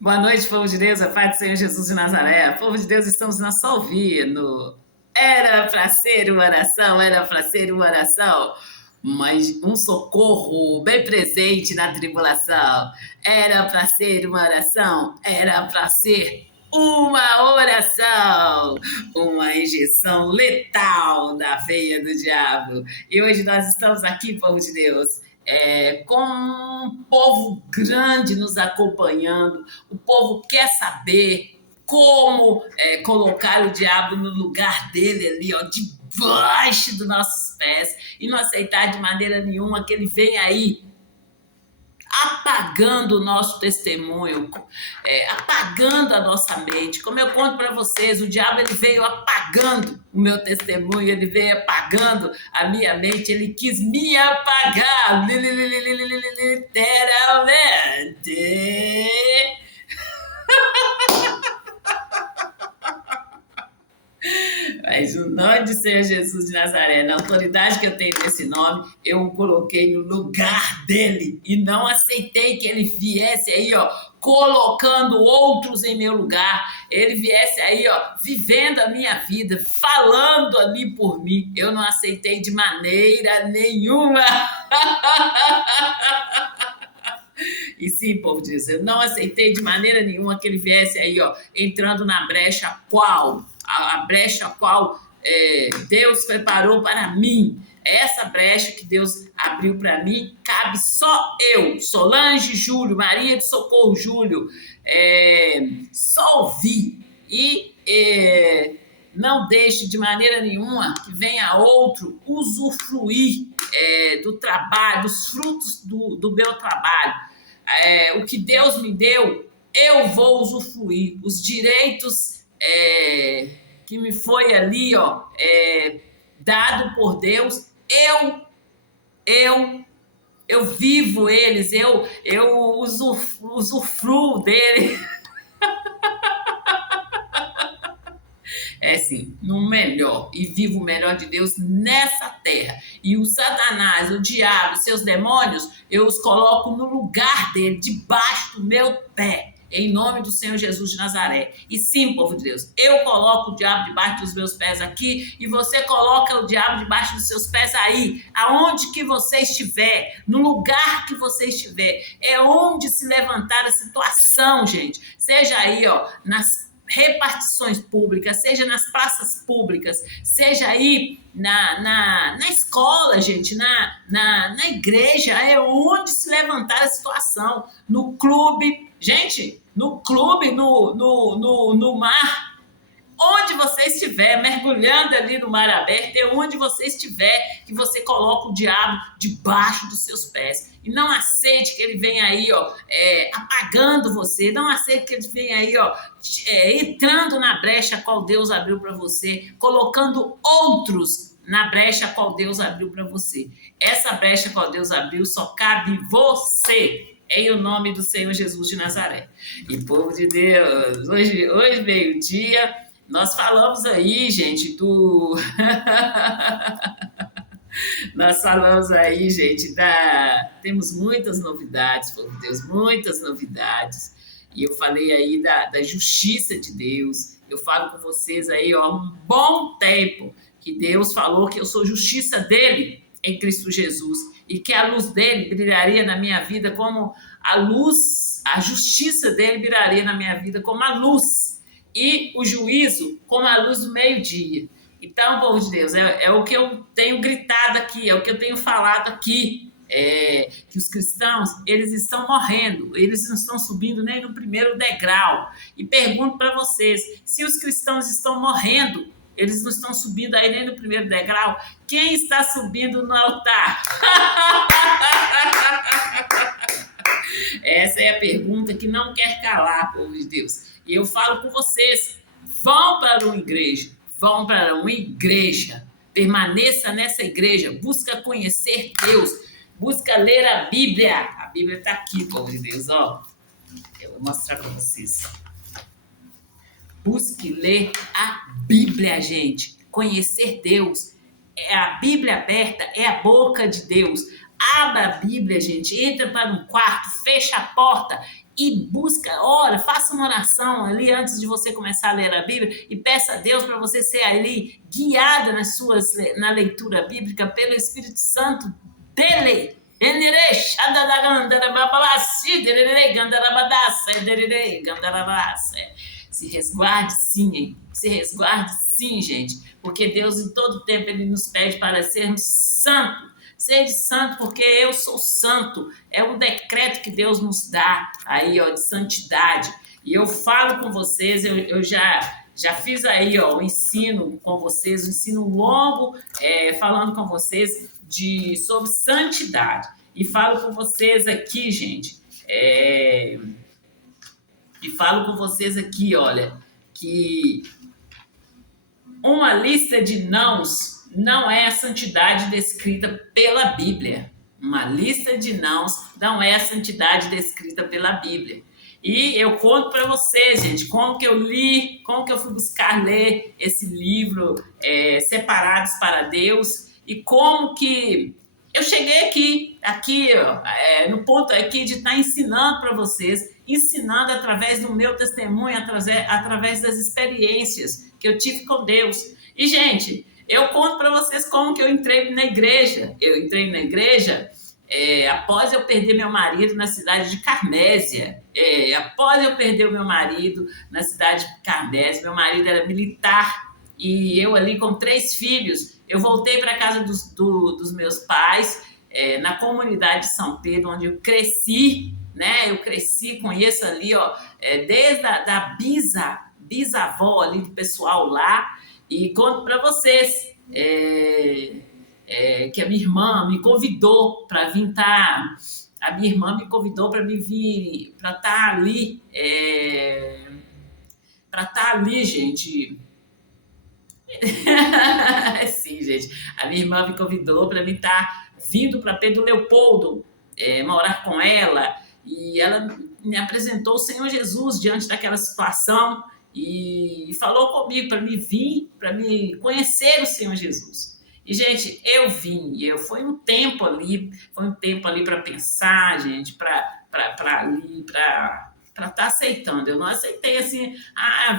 Boa noite, povo de Deus, a paz do Senhor Jesus de Nazaré. Povo de Deus, estamos na Solvino. Era para ser uma oração, era para ser uma oração, mas um socorro bem presente na tribulação. Era para ser uma oração, era para ser uma oração, uma injeção letal na veia do diabo. E hoje nós estamos aqui, povo de Deus, com um povo grande nos acompanhando. O povo quer saber como colocar o diabo no lugar dele ali, ó, debaixo dos nossos pés, e não aceitar de maneira nenhuma que ele venha aí apagando o nosso testemunho, apagando a nossa mente. Como eu conto para vocês, o diabo ele veio apagando o meu testemunho, ele veio apagando a minha mente, ele quis me apagar, literalmente. Mas o nome de Senhor Jesus de Nazaré, na autoridade que eu tenho nesse nome, eu o coloquei no lugar dele e não aceitei que ele viesse aí, ó, colocando outros em meu lugar. Ele viesse aí, ó, vivendo a minha vida, falando ali por mim. Eu não aceitei de maneira nenhuma. E sim, povo de Deus, eu não aceitei de maneira nenhuma que ele viesse aí, ó, entrando na brecha qual? A brecha qual Deus preparou para mim. Essa brecha que Deus abriu para mim, cabe só eu, Solange Júlio, Maria de Socorro Júlio, só ouvir. E não deixe de maneira nenhuma que venha outro usufruir do trabalho, dos frutos do meu trabalho. O que Deus me deu, eu vou usufruir. Os direitos que me foi ali, ó, dado por Deus, eu vivo eles, eu usufruo dele. Sim, no melhor, e vivo o melhor de Deus nessa terra. E o Satanás, o diabo, seus demônios, eu os coloco no lugar dele, debaixo do meu pé, em nome do Senhor Jesus de Nazaré. E sim, povo de Deus, eu coloco o diabo debaixo dos meus pés aqui, e você coloca o diabo debaixo dos seus pés aí, aonde que você estiver, no lugar que você estiver, é onde se levantar a situação, gente, seja aí, ó, nas repartições públicas, seja nas praças públicas, seja aí na escola, gente, na igreja, é onde se levantar a situação, no clube, gente, no clube, no mar, onde você estiver, mergulhando ali no mar aberto, é onde você estiver que você coloca o diabo debaixo dos seus pés. E não aceite que ele venha aí, ó, apagando você. Não aceite que ele venha aí, ó, entrando na brecha a qual Deus abriu para você, colocando outros na brecha a qual Deus abriu para você. Essa brecha a qual Deus abriu só cabe você. Em o nome do Senhor Jesus de Nazaré. E povo de Deus, hoje meio-dia, nós falamos aí, gente, Nós falamos aí, gente, temos muitas novidades, por Deus, muitas novidades. E eu falei aí da justiça de Deus. Eu falo com vocês aí, ó, há um bom tempo que Deus falou que eu sou justiça dele em Cristo Jesus e que a luz dele brilharia na minha vida como a luz, a justiça dele brilharia na minha vida como a luz e o juízo como a luz do meio-dia. Então, povo de Deus, é o que eu tenho gritado aqui, é o que eu tenho falado aqui, que os cristãos, eles estão morrendo, eles não estão subindo nem no primeiro degrau. E pergunto para vocês, se os cristãos estão morrendo, eles não estão subindo aí nem no primeiro degrau, quem está subindo no altar? Essa é a pergunta que não quer calar, povo de Deus. E eu falo com vocês, vão para uma igreja, permaneça nessa igreja, busca conhecer Deus, busca ler a Bíblia. A Bíblia está aqui, povo de Deus, ó. Eu vou mostrar para vocês. Busque ler a Bíblia, gente. Conhecer Deus. A Bíblia aberta é a boca de Deus. Abra a Bíblia, gente. Entra para um quarto, fecha a porta e busca, ora, faça uma oração ali antes de você começar a ler a Bíblia e peça a Deus para você ser ali guiada na leitura bíblica pelo Espírito Santo dele. Se resguarde sim, hein? Se resguarde sim, gente, porque Deus em todo tempo ele nos pede para sermos santos. Sede santo, porque eu sou santo. É um decreto que Deus nos dá aí, ó, de santidade. E eu falo com vocês, eu já fiz aí, ó, um ensino com vocês, um ensino longo, falando com vocês sobre santidade. E falo com vocês aqui, gente, e falo com vocês aqui, olha, que uma lista de nãos não é a santidade descrita pela Bíblia. Uma lista de nãos não é a santidade descrita pela Bíblia. E eu conto para vocês, gente, como que eu li, como que eu fui buscar ler esse livro, Separados para Deus, e como que eu cheguei aqui ó, no ponto aqui de estar ensinando para vocês, ensinando através do meu testemunho, através das experiências que eu tive com Deus. E, gente, eu conto para vocês como que eu entrei na igreja. Eu entrei na igreja após eu perder meu marido na cidade de Carmésia. Após eu perder o meu marido na cidade de Carmésia, meu marido era militar e eu ali com 3 filhos, eu voltei para a casa dos meus pais, na comunidade de São Pedro, onde eu cresci, né? Eu cresci, conheço ali, ó, desde a bisavó ali do pessoal lá. E conto para vocês que a minha irmã me convidou para vir estar. A minha irmã me convidou para me vir, para estar ali, gente. Sim, gente. A minha irmã me convidou para me estar vindo para Pedro Leopoldo, morar com ela. E ela me apresentou o Senhor Jesus diante daquela situação. E falou comigo para me vir, para me conhecer o Senhor Jesus. E, gente, eu vim, foi um tempo ali para pensar, gente, para estar aceitando. Eu não aceitei assim,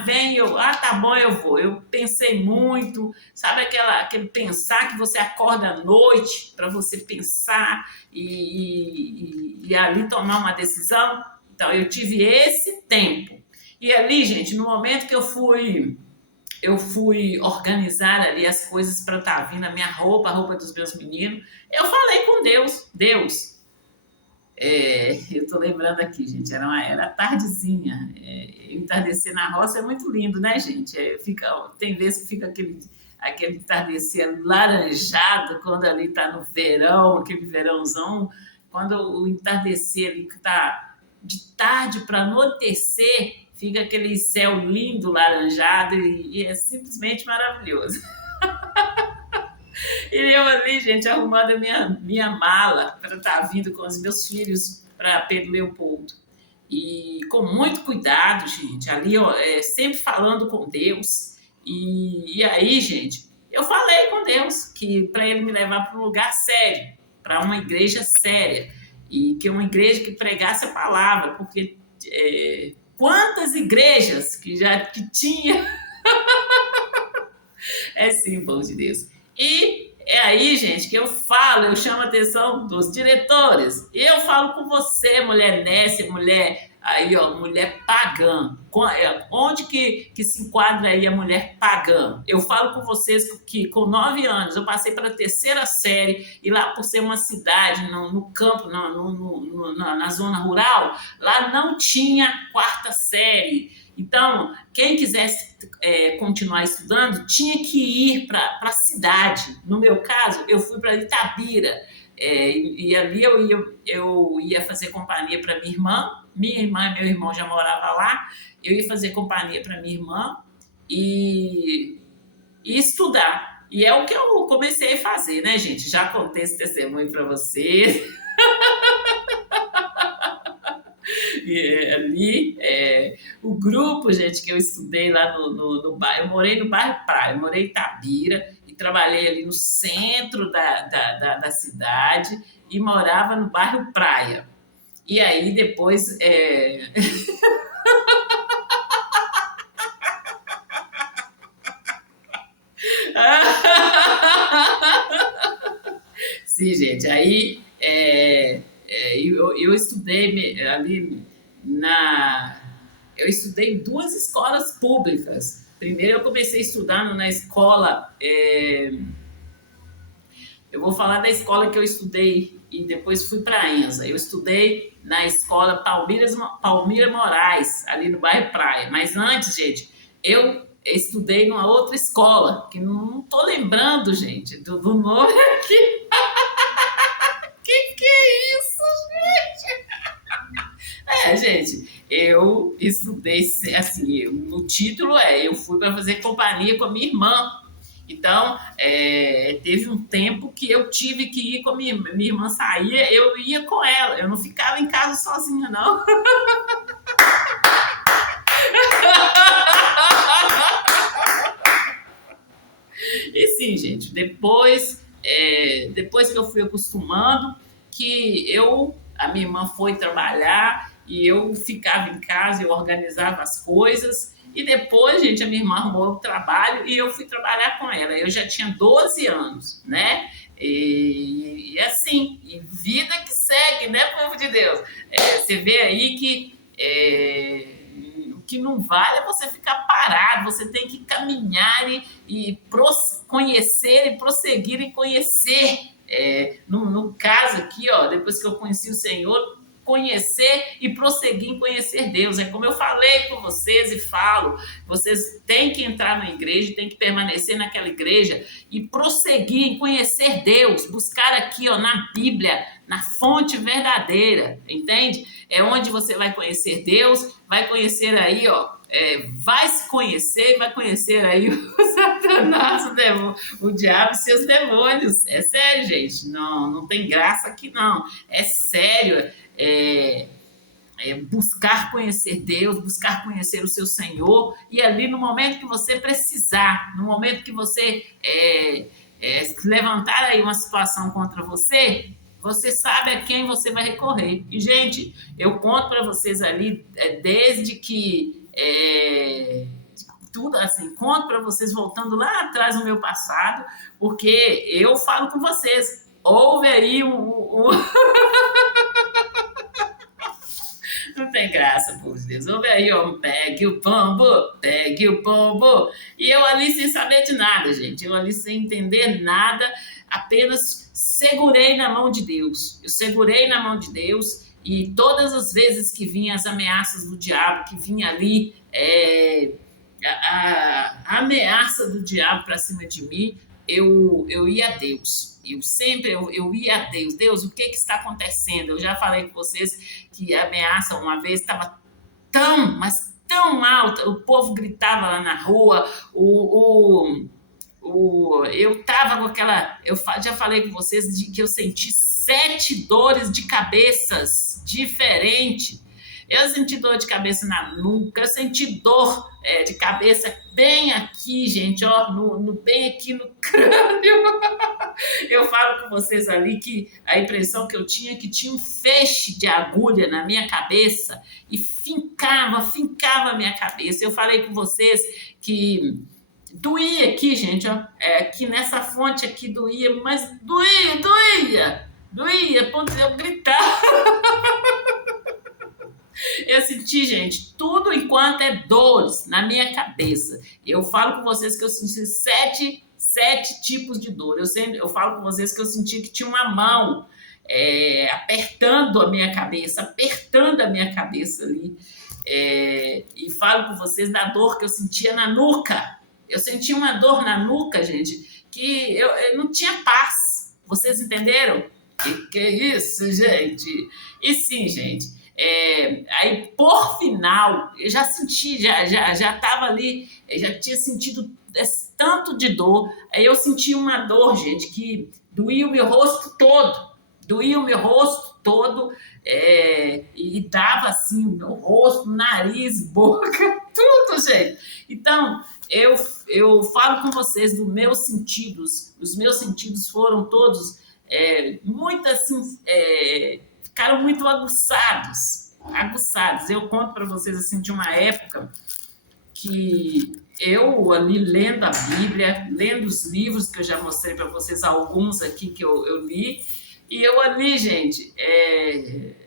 vem, tá bom, eu vou. Eu pensei muito, sabe aquele pensar que você acorda à noite para você pensar e ali tomar uma decisão? Então, eu tive esse tempo. E ali, gente, no momento que eu fui organizar ali as coisas para estar vindo, a roupa dos meus meninos, eu falei com Deus. Deus, eu tô lembrando aqui, gente, era tardezinha. Entardecer na roça é muito lindo, né, gente? Tem vezes que fica aquele entardecer laranjado, quando ali tá no verão, aquele verãozão, quando o entardecer ali tá de tarde para anoitecer, fica aquele céu lindo, laranjado, e é simplesmente maravilhoso. E eu ali, gente, arrumando a minha mala para estar vindo com os meus filhos para Pedro Leopoldo. E com muito cuidado, gente, ali, ó, sempre falando com Deus. E aí, gente, eu falei com Deus que para ele me levar para um lugar sério, para uma igreja séria, e que uma igreja que pregasse a palavra, porque quantas igrejas que tinha símbolo de Deus. E é aí, gente, que eu chamo a atenção dos diretores. Eu falo com você, mulher nécia, mulher pagã. Onde que se enquadra aí a mulher pagã? Eu falo com vocês que com 9 anos eu passei para a 3ª série, e lá por ser uma cidade no campo, na zona rural, lá não tinha 4ª série. Então, quem quisesse continuar estudando tinha que ir para a cidade. No meu caso, eu fui para Itabira. E ali eu ia fazer companhia para minha irmã e meu irmão já morava lá. Eu ia fazer companhia para minha irmã e estudar. E é o que eu comecei a fazer, né, gente? Já contei esse testemunho para vocês. Ali, o grupo, gente, que eu estudei lá no bairro, eu morei no bairro Praia, eu morei em Itabira e trabalhei ali no centro da cidade e morava no bairro Praia. E aí depois sim, gente, aí eu estudei ali na. Eu estudei em duas escolas públicas. Primeiro eu comecei estudando na escola. Eu vou falar da escola que eu estudei e depois fui para a Enza. Eu estudei na escola Palmira Moraes, ali no bairro Praia. Mas antes, gente, eu estudei numa outra escola, que não estou lembrando, gente, do nome aqui. Que é isso, gente, eu estudei, assim, o título eu fui para fazer companhia com a minha irmã. Então, teve um tempo que eu tive que ir com a minha irmã saía, eu ia com ela, eu não ficava em casa sozinha, não. E sim, gente, depois que eu fui acostumando, a minha irmã foi trabalhar e eu ficava em casa, eu organizava as coisas. E depois, gente, a minha irmã arrumou o trabalho e eu fui trabalhar com ela. Eu já tinha 12 anos, né? E assim, e vida que segue, né, povo de Deus? Você vê aí que o que não vale é você ficar parado, você tem que caminhar e conhecer e prosseguir e conhecer. No caso aqui, ó, depois que eu conheci o Senhor, conhecer e prosseguir em conhecer Deus. É como eu falei com vocês e falo, vocês têm que entrar na igreja, têm que permanecer naquela igreja e prosseguir em conhecer Deus, buscar aqui, ó, na Bíblia, na fonte verdadeira, entende? É onde você vai conhecer Deus, vai conhecer aí, ó, vai se conhecer e vai conhecer aí o Satanás, o diabo e seus demônios. É sério, gente. Não tem graça aqui, não. É sério. Buscar conhecer Deus, buscar conhecer o seu Senhor, e ali no momento que você precisar, no momento que você levantar aí uma situação contra você, você sabe a quem você vai recorrer. E, gente, eu conto para vocês ali, desde que tudo assim, conto para vocês voltando lá atrás no meu passado, porque eu falo com vocês. Houve aí não tem graça, povo de Deus. Houve aí, ó, pegue o pombo, pegue o pombo. E eu ali sem saber de nada, gente. Eu ali sem entender nada, apenas segurei na mão de Deus. Eu segurei na mão de Deus e todas as vezes que vinham as ameaças do diabo, que vinha ali a ameaça do diabo para cima de mim, eu ia a Deus. Eu ia a Deus. Deus, o que está acontecendo? Eu já falei com vocês que a ameaça uma vez estava mas tão alta, o povo gritava lá na rua, eu estava com aquela. Eu já falei com vocês que eu senti 7 dores de cabeças diferentes. Eu senti dor de cabeça na nuca, eu senti dor de cabeça bem aqui, gente, ó, bem aqui no crânio. Eu falo com vocês ali que a impressão que eu tinha é que tinha um feixe de agulha na minha cabeça e fincava a minha cabeça. Eu falei com vocês que doía aqui, gente, ó, aqui nessa fonte aqui doía, mas doía, ponto de eu gritar. Eu senti, gente, tudo enquanto dores na minha cabeça. Eu falo com vocês que eu senti sete tipos de dor. Eu falo com vocês que eu senti que tinha uma mão apertando a minha cabeça ali. E falo com vocês da dor que eu sentia na nuca. Eu senti uma dor na nuca, gente, que eu não tinha paz. Vocês entenderam? Que é isso, gente? E sim, gente. Aí, por final, eu já senti, já estava ali, já tinha sentido tanto de dor. Aí eu senti uma dor, gente, que doía o meu rosto todo, e dava assim, o meu rosto, nariz, boca, tudo, gente. Então, eu falo com vocês dos meus sentidos. Os meus sentidos foram todos muito assim, ficaram muito aguçados, aguçados. Eu conto para vocês assim de uma época que eu ali lendo a Bíblia, lendo os livros que eu já mostrei para vocês, alguns aqui que eu li, e eu ali, gente,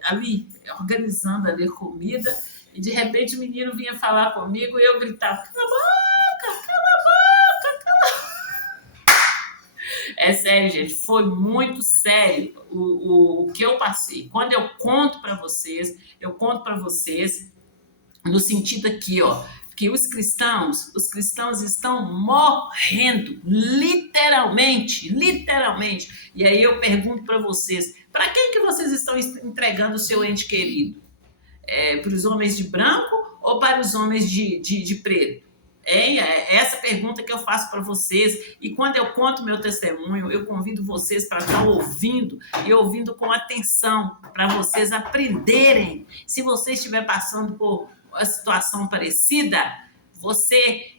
ali, organizando ali comida, e de repente o menino vinha falar comigo e eu gritava, cala a boca, cala a boca, cala a boca. É sério, gente, foi muito sério o que eu passei. Quando eu conto para vocês, no sentido aqui, ó, que os cristãos estão morrendo, literalmente. E aí eu pergunto para vocês, para quem que vocês estão entregando o seu ente querido? Para os homens de branco ou para os homens de preto? É essa pergunta que eu faço para vocês. E quando eu conto meu testemunho, eu convido vocês para estar ouvindo e ouvindo com atenção, para vocês aprenderem. Se você estiver passando por uma situação parecida, você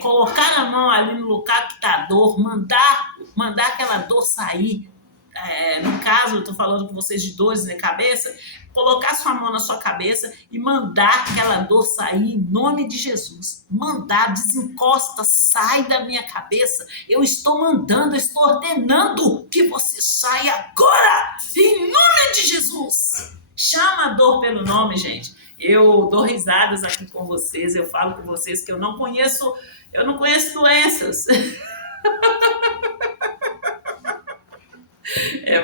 colocar a mão ali no lugar que está a dor, mandar aquela dor sair. No caso, eu estou falando com vocês de dores na cabeça, colocar sua mão na sua cabeça e mandar aquela dor sair em nome de Jesus. Mandar, desencosta, sai da minha cabeça. Eu estou mandando, eu estou ordenando que você saia agora, em nome de Jesus. Chama a dor pelo nome, gente. Eu dou risadas aqui com vocês, eu falo com vocês que eu não conheço doenças.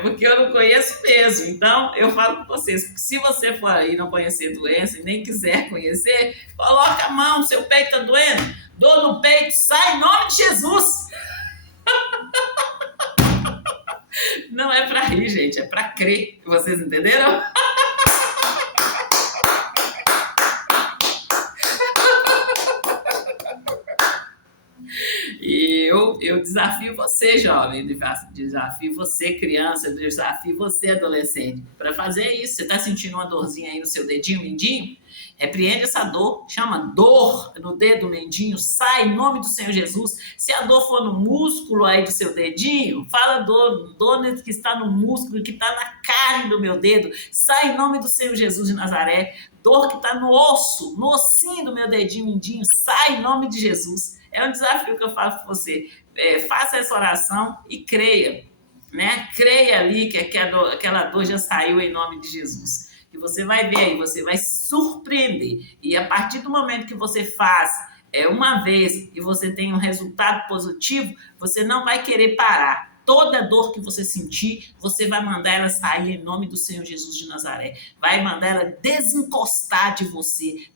Porque eu não conheço mesmo. Então, eu falo com vocês, se você for aí não conhecer doença e nem quiser conhecer, coloca a mão, seu peito tá doendo, dor no peito, sai em nome de Jesus. Não é para rir, gente, é para crer. Vocês entenderam? E eu desafio você, jovem, desafio você, criança, desafio você, adolescente, para fazer isso. Você está sentindo uma dorzinha aí no seu dedinho, mindinho? Repreende essa dor, chama dor no dedo mindinho, sai em nome do Senhor Jesus. Se a dor for no músculo aí do seu dedinho, fala dor que está no músculo, que está na carne do meu dedo, sai em nome do Senhor Jesus de Nazaré. Dor que está no osso, no ossinho do meu dedinho mindinho, sai em nome de Jesus. É um desafio que eu faço para você. Faça essa oração e creia, né? Creia ali que aquela dor já saiu em nome de Jesus. E você vai ver aí, você vai se surpreender. E a partir do momento que você faz uma vez e você tem um resultado positivo, você não vai querer parar. Toda dor que você sentir, você vai mandar ela sair em nome do Senhor Jesus de Nazaré. Vai mandar ela desencostar de você,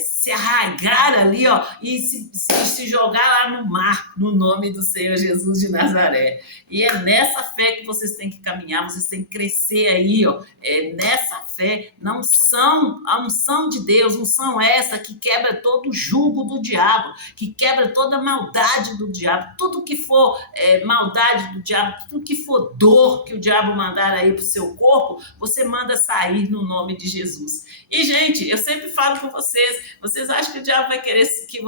se arraigar ali, ó, e se jogar lá no mar, no nome do Senhor Jesus de Nazaré. E é nessa fé que vocês têm que caminhar, vocês têm que crescer aí, ó. Nessa fé, a unção de Deus, unção essa que quebra todo o jugo do diabo, que quebra toda a maldade do diabo, tudo que for maldade do diabo, tudo que for dor que o diabo mandar aí pro seu corpo, você manda sair no nome de Jesus. E, gente, eu sempre falo com vocês acham que o diabo vai querer que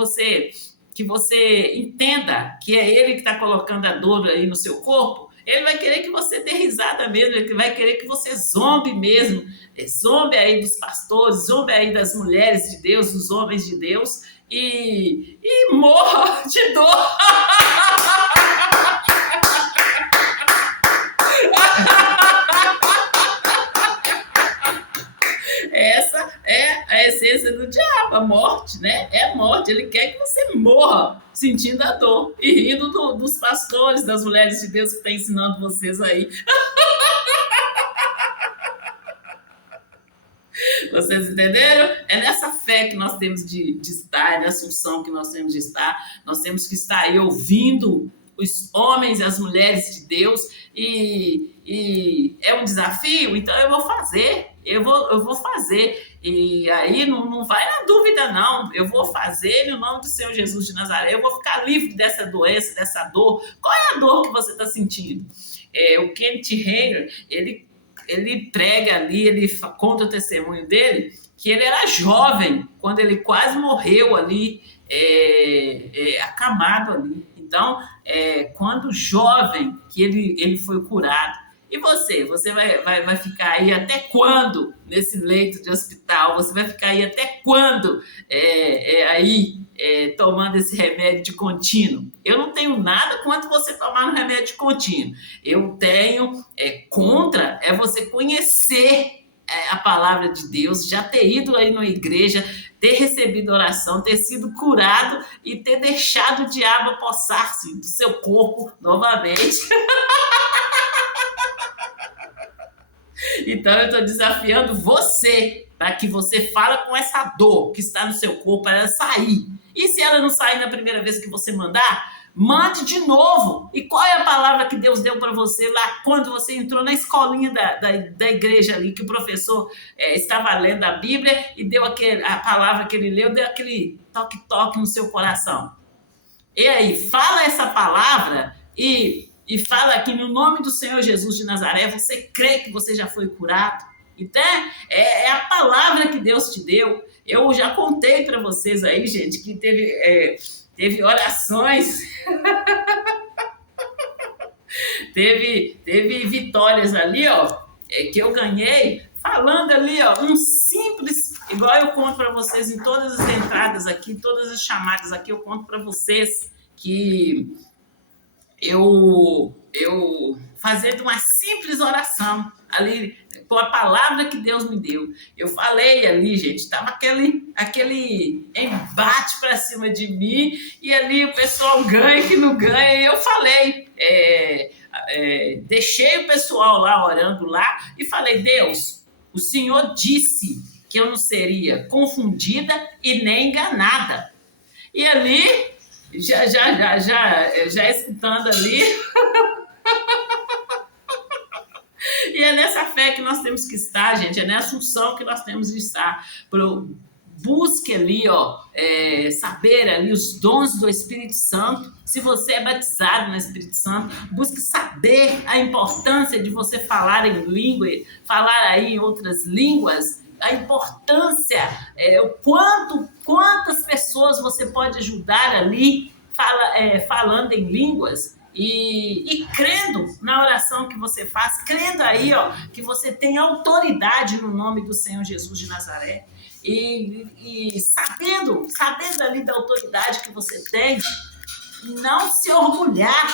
você entenda que é ele que está colocando a dor aí no seu corpo? Ele vai querer que você dê risada mesmo, ele vai querer que você zombe mesmo, zombe aí dos pastores, zombe aí das mulheres de Deus, dos homens de Deus e morra de dor. Essa é a essência do diabo, a morte, né? É a morte. Ele quer que você morra sentindo a dor e rindo dos pastores, das mulheres de Deus que estão ensinando vocês aí. Vocês entenderam? É nessa fé que nós temos de estar, é nessa unção que nós temos de estar. Nós temos que estar aí ouvindo os homens e as mulheres de Deus e é um desafio, então eu vou fazer. Eu vou fazer. E aí não vai na dúvida, não. Eu vou fazer no nome do Senhor Jesus de Nazaré. Eu vou ficar livre dessa doença, dessa dor. Qual é a dor que você está sentindo? O Kenneth Hagin, ele prega ali, ele conta o testemunho dele, que ele era jovem, quando ele quase morreu ali, acamado ali. Então, quando jovem que ele foi curado, E você? Você vai ficar aí até quando nesse leito de hospital? Você vai ficar aí até quando tomando esse remédio de contínuo? Eu não tenho nada contra você tomar um remédio de contínuo. Eu tenho contra você conhecer a palavra de Deus, já ter ido aí na igreja, ter recebido oração, ter sido curado e ter deixado o diabo apossar-se do seu corpo novamente. Então eu estou desafiando você para que você fale com essa dor que está no seu corpo para ela sair. E se ela não sair na primeira vez que você mandar, mande de novo. E qual é a palavra que Deus deu para você lá quando você entrou na escolinha da igreja ali, que o professor estava lendo a Bíblia e deu a palavra que ele leu, deu aquele toque-toque no seu coração. E aí, fala essa palavra e fala que no nome do Senhor Jesus de Nazaré, você crê que você já foi curado. Então, é a palavra que Deus te deu. Eu já contei para vocês aí, gente, que teve orações, teve vitórias ali, ó, que eu ganhei, falando ali, ó, um simples, igual eu conto para vocês em todas as entradas aqui, todas as chamadas aqui, eu conto para vocês que eu fazendo uma simples oração ali, com a palavra que Deus me deu. Eu falei ali, gente, estava aquele embate para cima de mim, e ali o pessoal ganha que não ganha, e eu falei, deixei o pessoal lá orando lá, e falei, Deus, o Senhor disse que eu não seria confundida e nem enganada. E ali, já escutando ali, e é nessa fé que nós temos que estar, gente, é nessa unção que nós temos de estar. Busque ali, ó, saber ali os dons do Espírito Santo. Se você é batizado no Espírito Santo, busque saber a importância de você falar em língua, falar aí em outras línguas, a importância, quantas pessoas você pode ajudar ali, falando em línguas. E crendo na oração que você faz, crendo aí, ó, que você tem autoridade no nome do Senhor Jesus de Nazaré, e sabendo ali da autoridade que você tem, não se orgulhar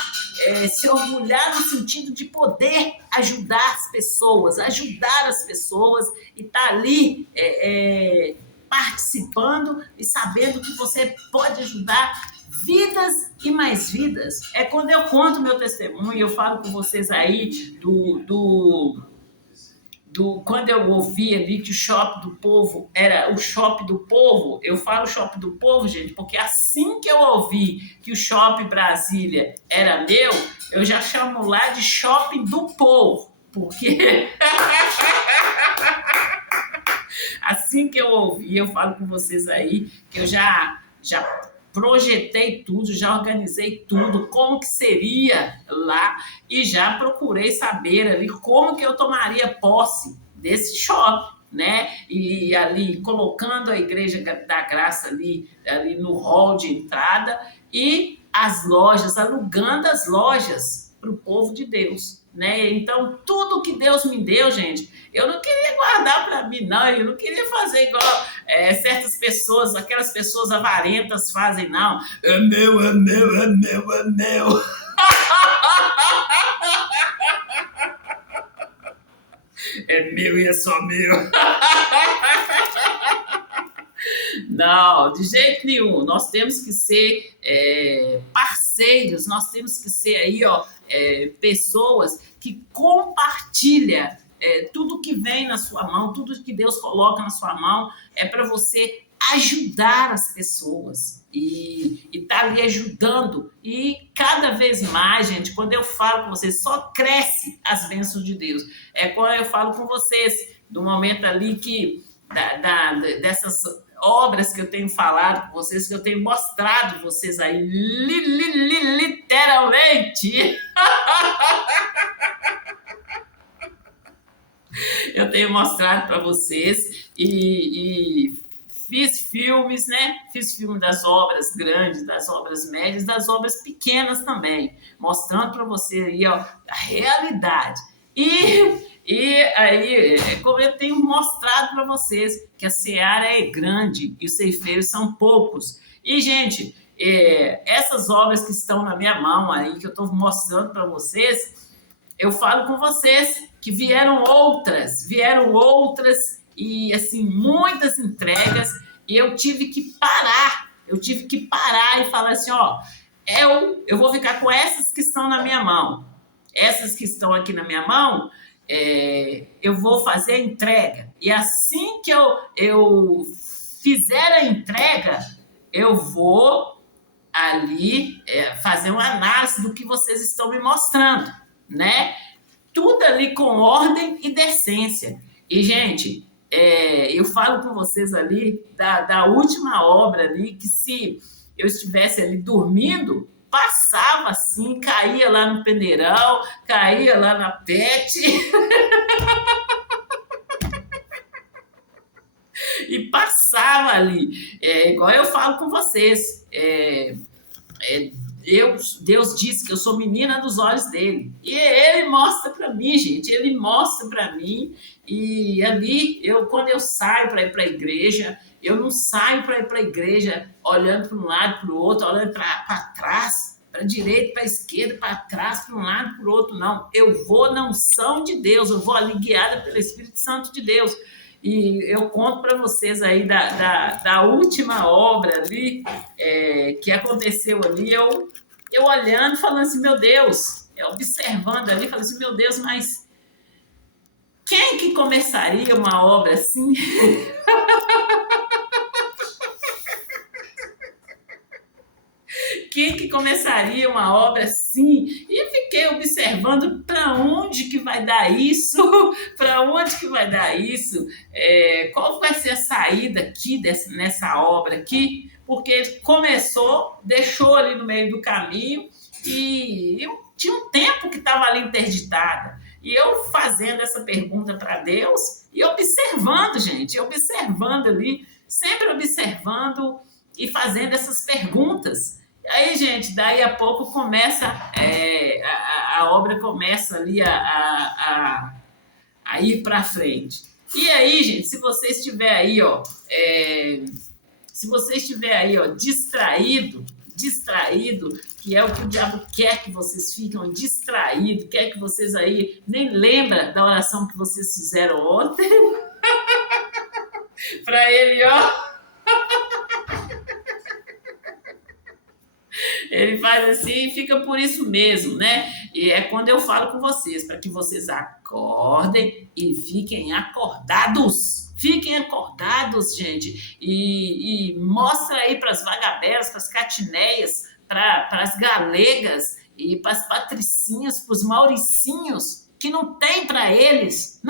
no sentido de poder ajudar as pessoas e estar ali participando e sabendo que você pode ajudar vidas e mais vidas. É quando eu conto meu testemunho, eu falo com vocês aí quando eu ouvi ali que o Shopping do Povo era o Shopping do Povo. Eu falo Shopping do Povo, gente, porque assim que eu ouvi que o Shopping Brasília era meu, eu já chamo lá de Shopping do Povo, porque assim que eu ouvi, eu falo com vocês aí que eu já projetei tudo, já organizei tudo, como que seria lá, e já procurei saber ali como que eu tomaria posse desse shopping, né? E ali colocando a Igreja da Graça ali no hall de entrada, e as lojas, alugando as lojas para o povo de Deus, né? Então, tudo que Deus me deu, gente, eu não queria guardar para mim, não. Eu não queria fazer igual certas pessoas, aquelas pessoas avarentas fazem, não. É meu, é meu, é meu, é meu. É meu e é só meu. Não, de jeito nenhum. Nós temos que ser parceiros, nós temos que ser aí, ó, pessoas que compartilham tudo que vem na sua mão, tudo que Deus coloca na sua mão é para você ajudar as pessoas e tá ali ajudando. E cada vez mais, gente, quando eu falo com vocês, só cresce as bênçãos de Deus. É quando eu falo com vocês do momento ali que dessas obras que eu tenho falado com vocês, que eu tenho mostrado vocês aí literalmente. Eu tenho mostrado para vocês e fiz filmes, né? Fiz filme das obras grandes, das obras médias, das obras pequenas também, mostrando para você aí, ó, a realidade. E aí, como eu tenho mostrado para vocês, que a seara é grande e os ceifeiros são poucos. E, gente, essas obras que estão na minha mão aí, que eu estou mostrando para vocês, eu falo com vocês que vieram outras e, assim, muitas entregas, e eu tive que parar e falar assim, ó, eu vou ficar com essas que estão na minha mão. Essas que estão aqui na minha mão, eu vou fazer a entrega. E assim que eu fizer a entrega, eu vou ali fazer uma análise do que vocês estão me mostrando, né? Tudo ali com ordem e decência. E, gente, eu falo com vocês ali da última obra ali, que se eu estivesse ali dormindo, passava assim, caía lá no peneirão, caía lá na PET e passava ali. Igual eu falo com vocês. Deus disse que eu sou menina dos olhos dele. E ele mostra para mim, gente. Ele mostra para mim. E ali, quando eu saio para ir para a igreja, eu não saio para ir para a igreja olhando para um lado, para o outro, olhando para trás, para a direita, para a esquerda, para trás, para um lado, para o outro. Não. Eu vou na unção de Deus. Eu vou ali guiada pelo Espírito Santo de Deus. E eu conto para vocês aí da última obra ali, que aconteceu ali, eu olhando, falando assim, meu Deus, observando ali, falando assim, meu Deus, mas quem que começaria uma obra assim? Quem que começaria uma obra assim? E fiquei observando para onde que vai dar isso, para onde que vai dar isso, qual vai ser a saída aqui nessa obra aqui, porque começou, deixou ali no meio do caminho e eu tinha um tempo que estava ali interditada. E eu fazendo essa pergunta para Deus e observando, gente, observando ali, sempre observando e fazendo essas perguntas. Aí, gente, daí a pouco começa, a obra começa ali a ir para frente. E aí, gente, se você estiver aí, ó, distraído, que é o que o diabo quer que vocês fiquem distraídos, quer que vocês aí nem lembram da oração que vocês fizeram ontem, para ele, ó, ele faz assim e fica por isso mesmo, né? E é quando eu falo com vocês, para que vocês acordem e fiquem acordados. Fiquem acordados, gente. E mostra aí para as vagabéras, para as catineias, para as galegas e para as patricinhas, para os mauricinhos, que não tem para eles,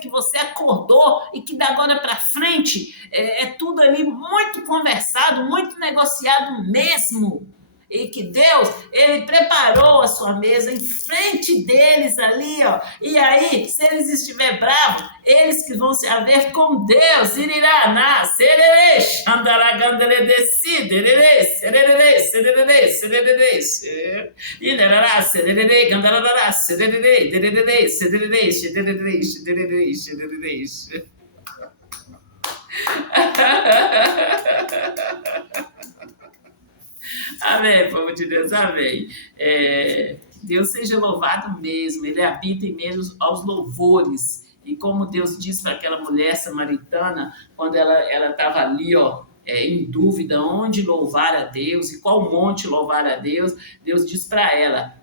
que você acordou e que da agora para frente é tudo ali muito conversado, muito negociado mesmo. E que Deus, ele preparou a sua mesa em frente deles ali, ó. E aí, se eles estiverem bravos, eles que vão se haver com Deus, irirá, sererê, andaragandere, desi, dererê, sererê, sererê, sererê, inerará, sererê, gandarará, sererê, dererê, sererê, sererê, sererê, sererê. Amém, povo de Deus, amém. Deus seja louvado mesmo, ele habita em meio aos louvores. E como Deus disse para aquela mulher samaritana, quando ela estava ali, ó, em dúvida onde louvar a Deus e qual monte louvar a Deus, Deus disse para ela,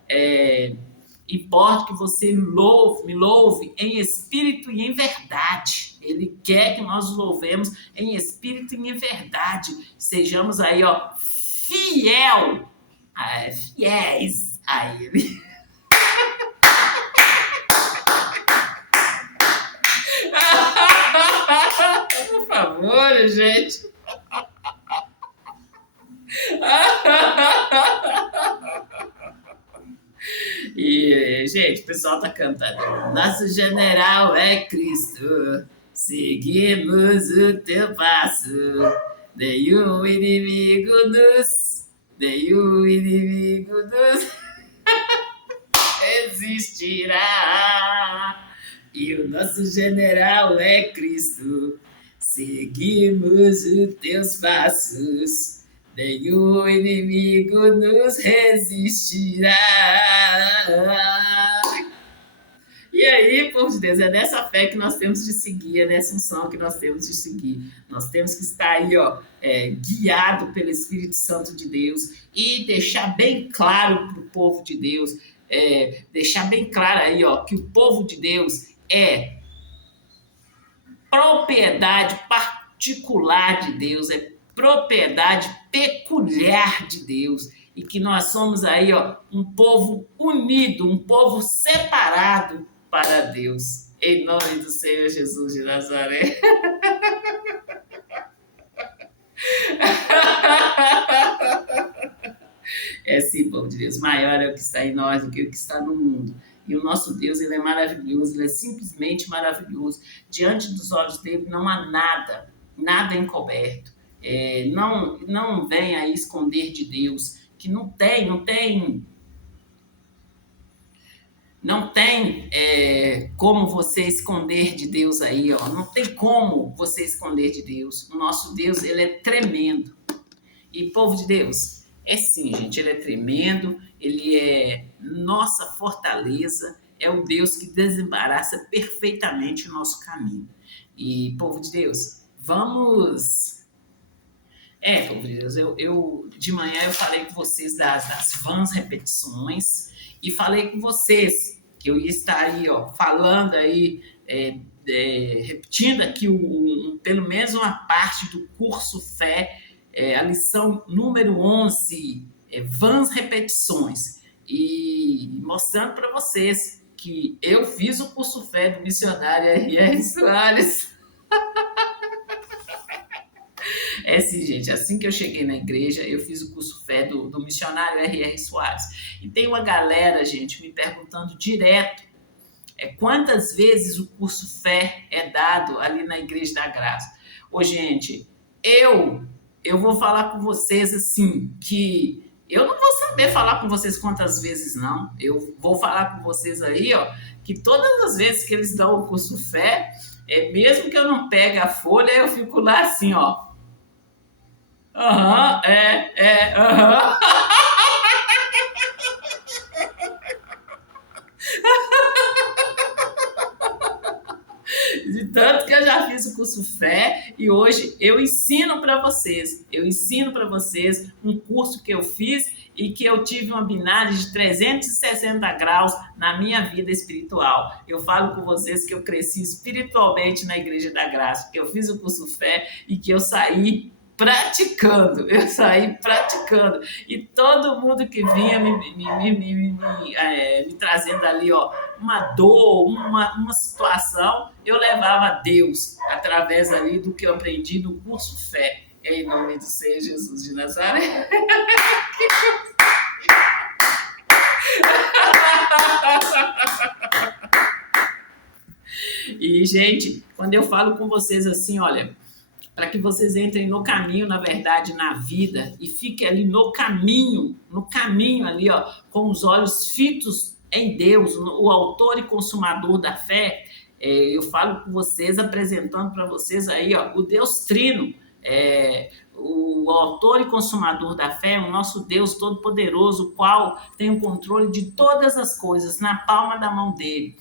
importa que você me louve em espírito e em verdade. Ele quer que nós louvemos em espírito e em verdade. Sejamos aí, ó, fiéis a ele. Por favor, gente. E, gente, o pessoal tá cantando. Nosso general é Cristo, seguimos o teu passo. Nenhum inimigo nos. resistirá. E o nosso general é Cristo. Seguimos os teus passos, nenhum inimigo nos resistirá. E aí, povo de Deus, é nessa fé que nós temos de seguir, é nessa unção que nós temos de seguir. Nós temos que estar aí, guiado pelo Espírito Santo de Deus e deixar bem claro para o povo de Deus, deixar bem claro aí, que o povo de Deus é propriedade particular de Deus, é propriedade peculiar de Deus, e que nós somos aí, um povo unido, um povo separado para Deus. Em nome do Senhor Jesus de Nazaré. É sim, povo de Deus, maior é o que está em nós do que o que está no mundo. E o nosso Deus, ele é maravilhoso, ele é simplesmente maravilhoso. Diante dos olhos dele não há nada encoberto. Não venha aí esconder de Deus, que não tem como você esconder de Deus aí, não tem como você esconder de Deus. O nosso Deus, ele é tremendo. E povo de Deus, sim, gente, ele é tremendo, ele é nossa fortaleza, é o Deus que desembaraça perfeitamente o nosso caminho. E povo de Deus, vamos... povo de Deus, eu de manhã eu falei com vocês das vãs repetições, e falei com vocês que eu ia estar aí, falando aí, repetindo aqui pelo menos uma parte do curso Fé, a lição número 11, vãs repetições, e mostrando para vocês que eu fiz o curso Fé do missionário R.R. Soares. Sim, gente, assim que eu cheguei na igreja, eu fiz o curso Fé do missionário R.R. Soares. E tem uma galera, gente, me perguntando direto quantas vezes o curso Fé é dado ali na Igreja da Graça. Gente, eu vou falar com vocês assim, que eu não vou saber falar com vocês quantas vezes, não. Eu vou falar com vocês aí, que todas as vezes que eles dão o curso Fé, mesmo que eu não pegue a folha, eu fico lá assim, aham. De tanto que eu já fiz o curso Fé e hoje eu ensino para vocês. Um curso que eu fiz e que eu tive uma binária de 360 graus na minha vida espiritual. Eu falo com vocês que eu cresci espiritualmente na Igreja da Graça, que eu fiz o curso Fé e que eu saí praticando, e todo mundo que vinha me trazendo ali, uma dor, uma situação, eu levava a Deus através ali do que eu aprendi no curso Fé, em nome do Senhor Jesus de Nazaré. E, gente, quando eu falo com vocês assim, olha, para que vocês entrem no caminho, na verdade, na vida, e fiquem ali no caminho ali, com os olhos fitos em Deus, o autor e consumador da fé. Eu falo com vocês, apresentando para vocês aí, o Deus Trino, o autor e consumador da fé, o nosso Deus Todo-Poderoso, o qual tem o controle de todas as coisas na palma da mão dele.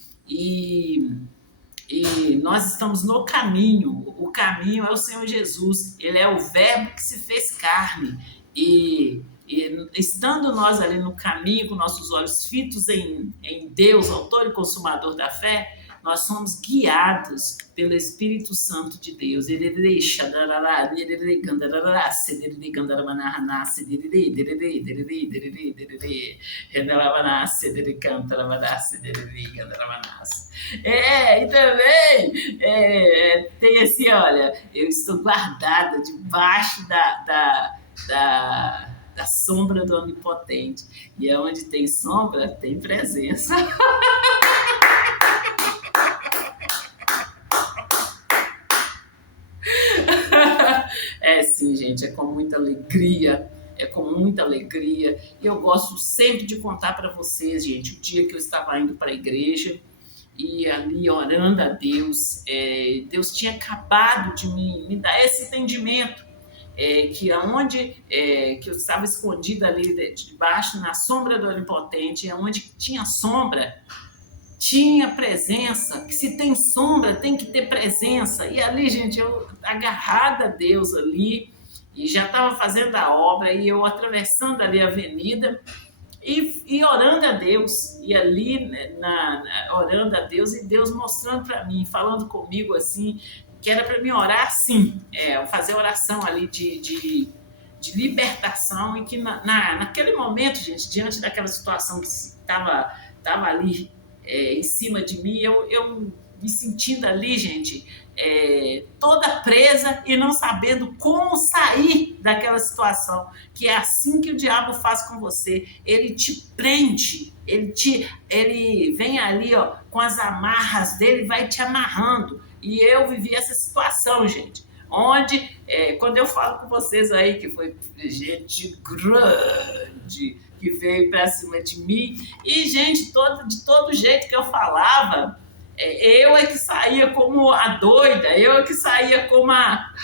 E nós estamos no caminho. O caminho é o Senhor Jesus. Ele é o verbo que se fez carne. E estando nós ali no caminho, com nossos olhos fitos em Deus, autor e consumador da fé, nós somos guiados pelo Espírito Santo de Deus. Ele deixa e também tem assim, olha, eu estou guardada debaixo da sombra do Onipotente. E onde tem sombra, tem presença. Sim, gente, é com muita alegria com muita alegria. E eu gosto sempre de contar para vocês, gente, o dia que eu estava indo para a igreja e ali orando a Deus, Deus tinha acabado de me dar esse entendimento, que aonde que eu estava escondida ali debaixo, na sombra do Onipotente, aonde tinha sombra, tinha presença, que se tem sombra, tem que ter presença. E ali, gente, eu agarrada a Deus ali, e já estava fazendo a obra, e eu atravessando ali a avenida, e orando a Deus, e ali orando a Deus, e Deus mostrando para mim, falando comigo assim, que era para mim orar assim, fazer oração ali de libertação, e que naquele momento, gente, diante daquela situação que estava ali em cima de mim, eu me sentindo ali, gente, toda presa e não sabendo como sair daquela situação, que é assim que o diabo faz com você. Ele te prende, ele vem ali, ó, com as amarras dele, vai te amarrando. E eu vivi essa situação, gente, onde, quando eu falo com vocês aí, que foi gente grande que veio para cima de mim, e gente, de todo jeito que eu falava, eu que saía como a doida, eu que saía como a...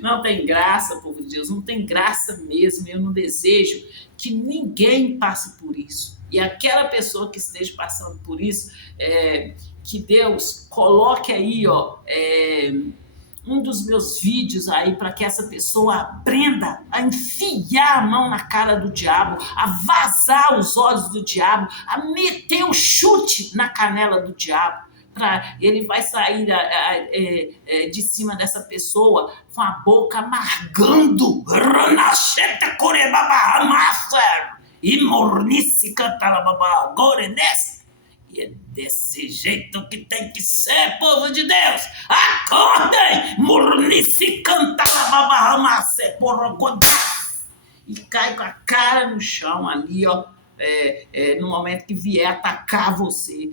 Não tem graça, povo de Deus, não tem graça mesmo. Eu não desejo que ninguém passe por isso. E aquela pessoa que esteja passando por isso, que Deus coloque aí, ó, um dos meus vídeos aí, para que essa pessoa aprenda a enfiar a mão na cara do diabo, a vazar os olhos do diabo, a meter o chute na canela do diabo. Ele vai sair de cima dessa pessoa com a boca amargando. E mornice cantarababa, gorenes. E é desse jeito que tem que ser, povo de Deus. Acordem! Mornice cantarababa, e cai com a cara no chão ali, ó. No momento que vier atacar você,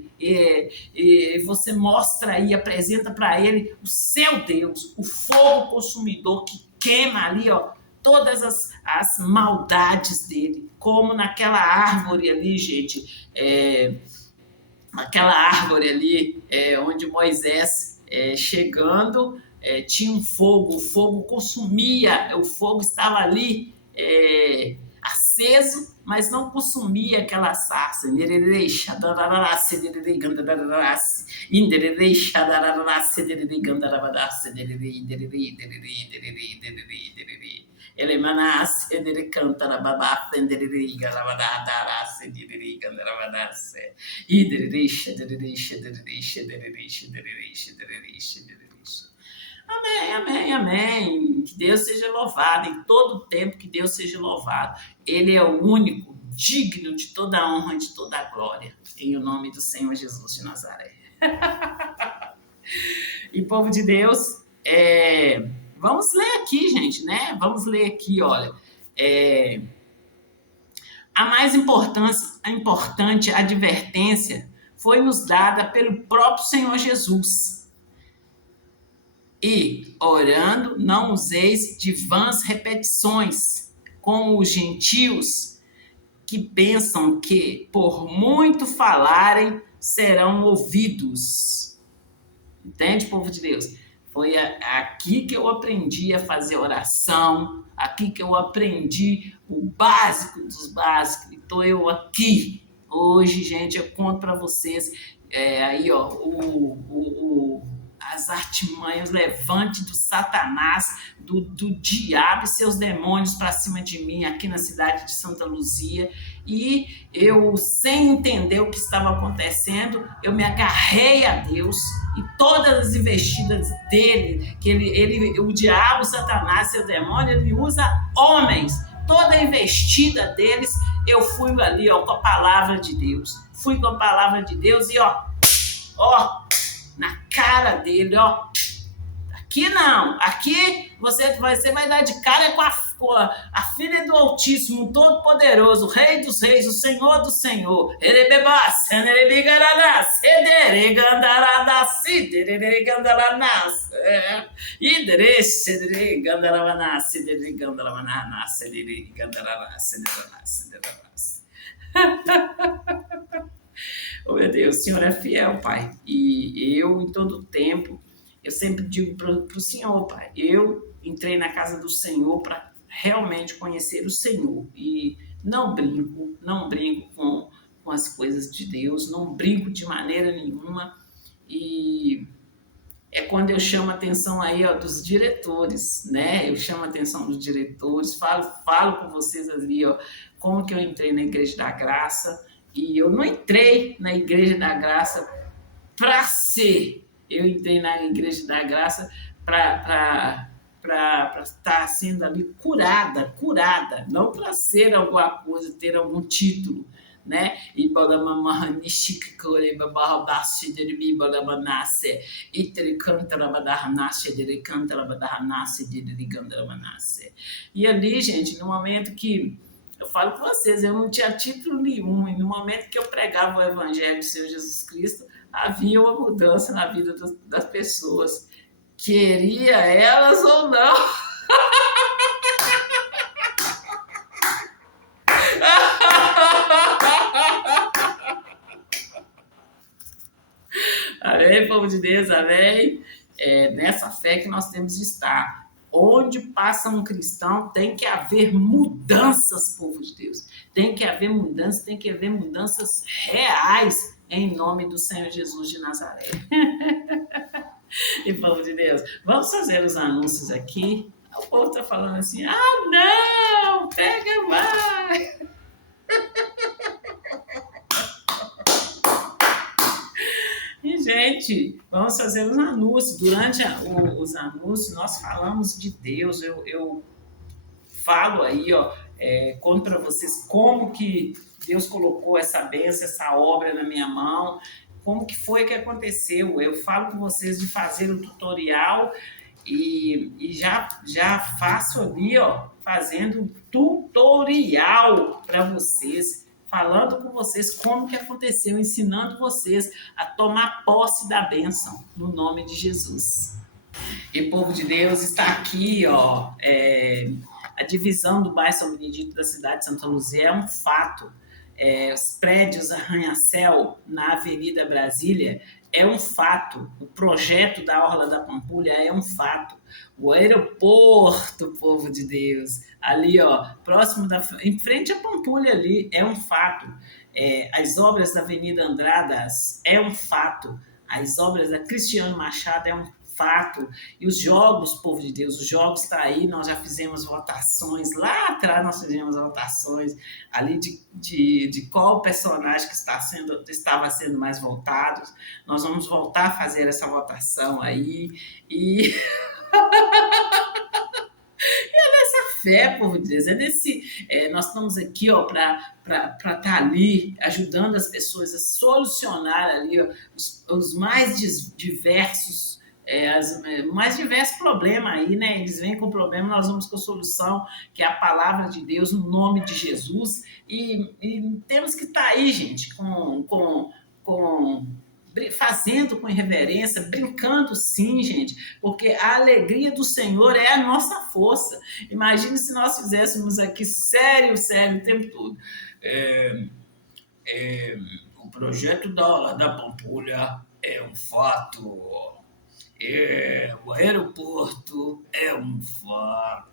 você mostra aí, apresenta para ele o seu Deus, o fogo consumidor que queima ali, ó, todas as maldades dele, como naquela árvore ali, gente, naquela árvore ali, onde Moisés, chegando, tinha um fogo, o fogo consumia, o fogo estava ali, aceso, mas não consumia aquela sarça. Amém, amém, amém. Que Deus seja louvado em todo tempo, que Deus seja louvado. Ele é o único digno de toda a honra e de toda a glória. Em o nome do Senhor Jesus de Nazaré. E povo de Deus, vamos ler aqui, gente, né? Vamos ler aqui, olha. A mais importante advertência foi nos dada pelo próprio Senhor Jesus. E, orando, não useis de vãs repetições, como os gentios que pensam que, por muito falarem, serão ouvidos. Entende, povo de Deus? Foi aqui que eu aprendi a fazer oração, aqui que eu aprendi o básico dos básicos. Então, eu aqui, hoje, gente, eu conto para vocês, aí, ó, as artimanhas, levante do Satanás, do diabo e seus demônios para cima de mim, aqui na cidade de Santa Luzia. E eu, sem entender o que estava acontecendo, eu me agarrei a Deus, e todas as investidas dele, que o diabo, o Satanás, seu demônio, ele usa homens. Toda a investida deles, eu fui ali, ó, com a palavra de Deus. Fui com a palavra de Deus e, ó, na cara dele, ó. Aqui não. Aqui você vai dar de cara com a filha do Altíssimo, Todo-Poderoso, Rei dos Reis, o Senhor do Senhor. Erebebas, Enerebigaradas, Ederegandaradas, Ederegandaradas, Idres, Ederegandaradas, Ederegandaradas, Ederegandaradas, Ederegandaradas. Oh, meu Deus, o Senhor é fiel, Pai. E eu, em todo tempo, eu sempre digo para o Senhor, Pai, eu entrei na casa do Senhor para realmente conhecer o Senhor. E não brinco com as coisas de Deus, não brinco de maneira nenhuma. E é quando eu chamo a atenção aí, ó, dos diretores, né? Eu chamo a atenção dos diretores, falo com vocês ali, ó, como que eu entrei na Igreja da Graça. E eu não entrei na Igreja da Graça para ser. Eu entrei na Igreja da Graça para estar sendo ali curada, não para ser alguma coisa, ter algum título, né? E ali, gente, no momento que eu falo com vocês, eu não tinha título nenhum, e no momento que eu pregava o Evangelho do Senhor Jesus Cristo, havia uma mudança na vida das pessoas, queria elas ou não. Amém, povo de Deus, amém? É nessa fé que nós temos de estar. Onde passa um cristão, tem que haver mudanças, povo de Deus. Tem que haver mudanças reais, em nome do Senhor Jesus de Nazaré. E, povo de Deus, vamos fazer os anúncios aqui. O povo está falando assim, não, pega mais. E, gente, vamos fazer os anúncios. Durante os anúncios, nós falamos de Deus. Eu falo aí, ó, conto para vocês como que Deus colocou essa bênção, essa obra na minha mão, como que foi que aconteceu. Eu falo com vocês de fazer o tutorial e já faço ali, ó, fazendo um tutorial para vocês, falando com vocês como que aconteceu, ensinando vocês a tomar posse da bênção, no nome de Jesus. E povo de Deus, está aqui, ó, a divisão do bairro São Benedito da cidade de Santa Luzia é um fato. Os prédios arranha-céu na Avenida Brasília é um fato. O projeto da Orla da Pampulha é um fato. O aeroporto, povo de Deus, ali, ó, em frente à Pampulha ali, é um fato. As obras da Avenida Andradas é um fato. As obras da Cristiano Machado é um fato. E os jogos, povo de Deus, os jogos estão aí, nós já fizemos votações, lá atrás nós fizemos votações ali de qual personagem que estava sendo mais votado. Nós vamos voltar a fazer essa votação aí e nessa fé, povo de Deus, nós estamos aqui, ó, para estar ali ajudando as pessoas a solucionar ali, ó, os mais diversos mais diversos problemas aí, né? Eles vêm com problema, nós vamos com a solução, que é a palavra de Deus, no nome de Jesus. E temos que estar aí, gente, fazendo com reverência, brincando sim, gente, porque a alegria do Senhor é a nossa força. Imagine se nós fizéssemos aqui sério o tempo todo. O projeto da Pampulha é um fato. O aeroporto é um fato.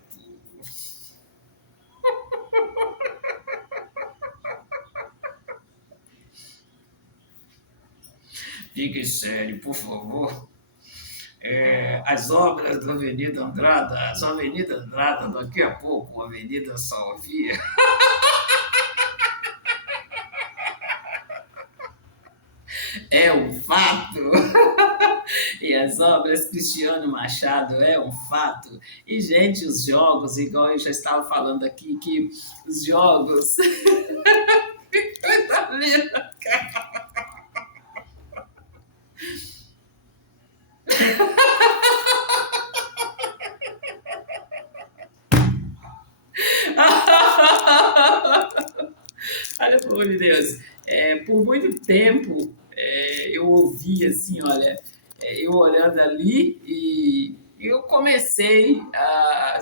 Fique sério, por favor. As obras da Avenida Andrada, daqui a pouco, Avenida Salvia. É um fato. E as obras Cristiano Machado é um fato. E, gente, os jogos, igual eu já estava falando aqui, que os jogos... Coisa linda, cara. Povo de Deus, por muito tempo eu ouvi assim, olha, eu orando ali e eu comecei a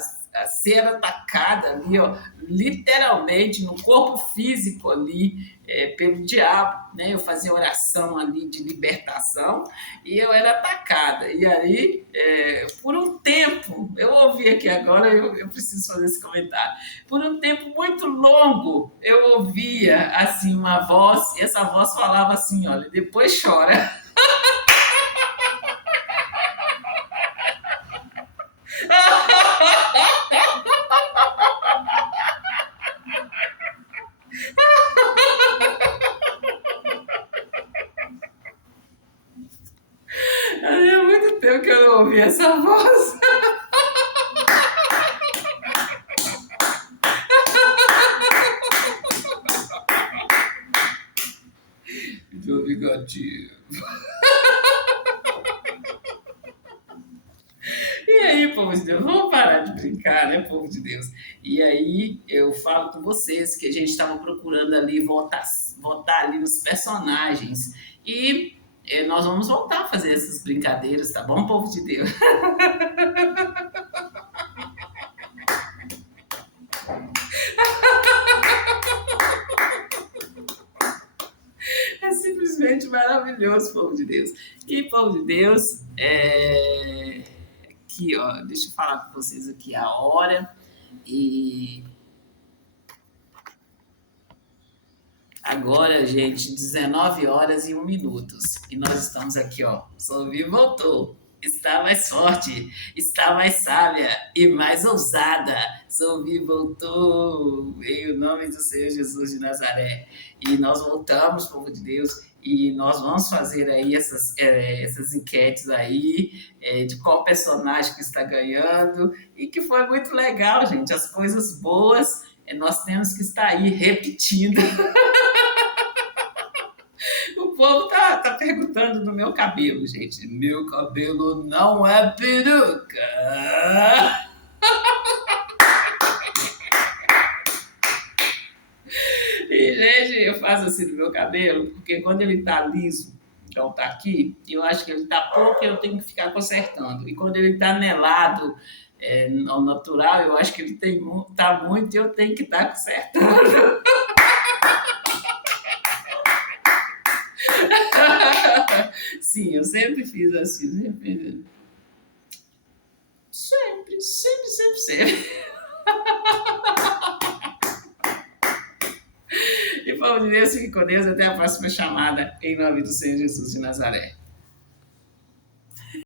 ser atacada ali, ó, literalmente no corpo físico ali, pelo diabo, né? Eu fazia oração ali de libertação e eu era atacada. E aí, por um tempo, eu ouvi aqui agora, eu preciso fazer esse comentário. Por um tempo muito longo, eu ouvia assim uma voz, e essa voz falava assim: olha, depois chora. Há muito tempo que eu não ouvi essa voz. Meu bigodinho. E aí, povo de Deus, vamos parar de brincar, né, povo de Deus? E aí eu falo com vocês que a gente estava procurando ali voltar ali nos personagens. E nós vamos voltar a fazer essas brincadeiras, tá bom, povo de Deus? É simplesmente maravilhoso, povo de Deus. E, povo de Deus, aqui, ó, deixa eu falar com vocês aqui a hora. E agora, gente, 19 horas e 1 minuto. E nós estamos aqui, ó. Sophie voltou. Está mais forte, está mais sábia e mais ousada. Sophie voltou em nome do Senhor Jesus de Nazaré. E nós voltamos, povo de Deus, e nós vamos fazer aí essas enquetes aí de qual personagem que está ganhando. E que foi muito legal, gente. As coisas boas nós temos que estar aí repetindo. O povo tá perguntando do meu cabelo, gente. Meu cabelo não é peruca. E, gente, eu faço assim no meu cabelo, porque quando ele tá liso, então tá aqui, eu acho que ele tá pouco e eu tenho que ficar consertando. E quando ele tá anelado, ao natural, eu acho que ele tá muito e eu tenho que estar consertando. Sim, eu sempre fiz assim, sempre. E, povo de Deus, fique com Deus. Até a próxima chamada, em nome do Senhor Jesus de Nazaré.